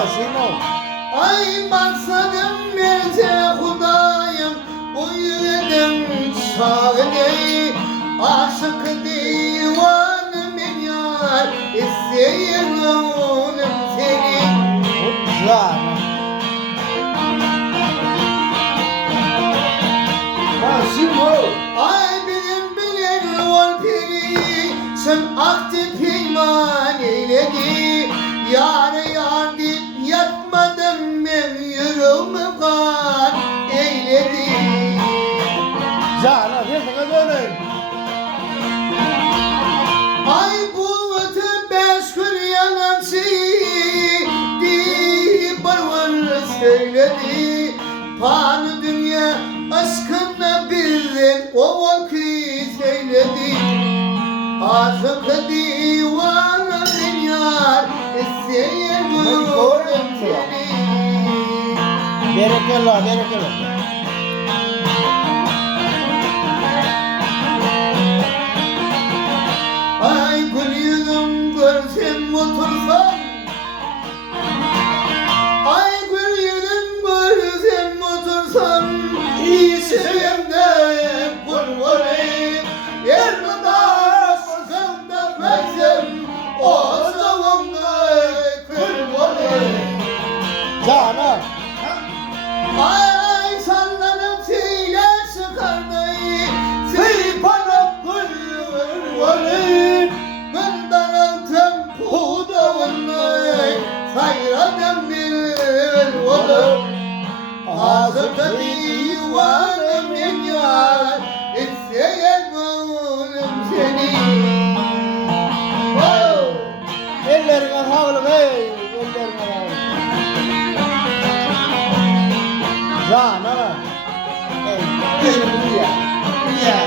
Şunu. Ay maksadım nerede Hudayım bu yüreğim şahane aşık divanım yar isteyelim seni. Canım. Şunu. Ay benim bilen ol peri sen aktif peyman eyledi yar yar deyip yatmadım ben yüreğimi kan eyledi. Canım. Ne kadar öyle? Ay bu vatan beş gün yalan şey deyip bana söyledi. Panı dünya aşkına birden o vakit söyledi. Aşık divana ben yar isteyelim seni. Berekella, berekella. Ay gül yüzüm görsem otursam. Ay gül yüzüm görsem otursam. İyi sevimde kul olayım. Yermadaş kızımda meksem. O zavımda kul olayım. Canım. Ay sallanıp siyle sıkarday. Seypanıp kul olayım. Gönderim tempuda vannay. Sayradım bir olayım. Ağzımda divanım en yar İsteyen gönlüm seni. Oh! Ellerine sağlık ey. Ellerine sağlık. Canım. Ey. Benim ya. Ya.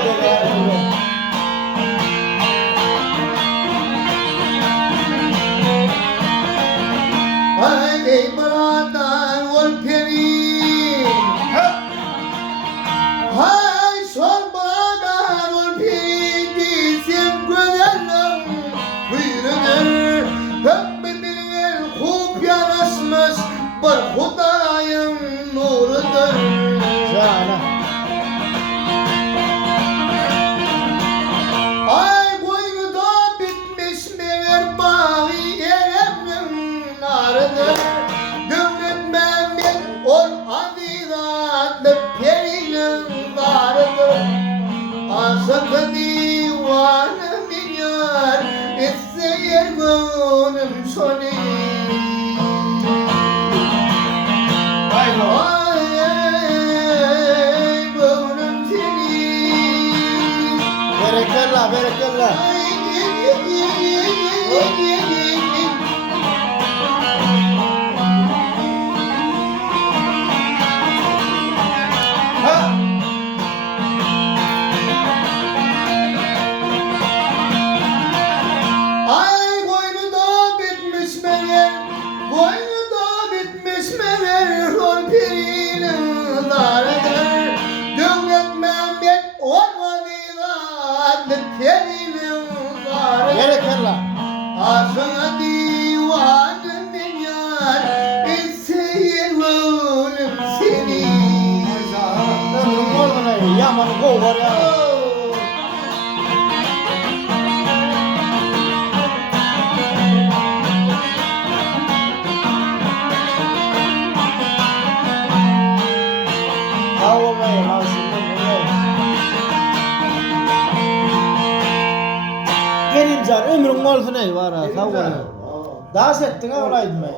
Ay ey baradan ol peri. Ay sol baradan ol peri. Bizim güzelim buyurunur. Rabbiminin hub yaraşmış bir Hudayım nurudur. Canım. Ay boynu da bitmiş meğer bağı yeremin narıdır. Gümrük Mehmet ol adidatlı perinin varıdır. Aşık divanım yar isteyer gönlüm seni. Ay gönlüm seni. Berekella, berekella. Ay boynu da bitmiş meğer, boynu da bitmiş meğer, rol pirinin darıdır. Devlet Mehmet olmadığıyla adlı perinin darıdır. Berekella. Aşkına divanım ben yar, isteyelim seni. Ömrüm oldu ne? Yamanı kovar ya. Oh! Hava be, havasında böyle. Gelin can, ömrüm olsun ey var ha, sağ ol. Daha settin ha olaydım ben.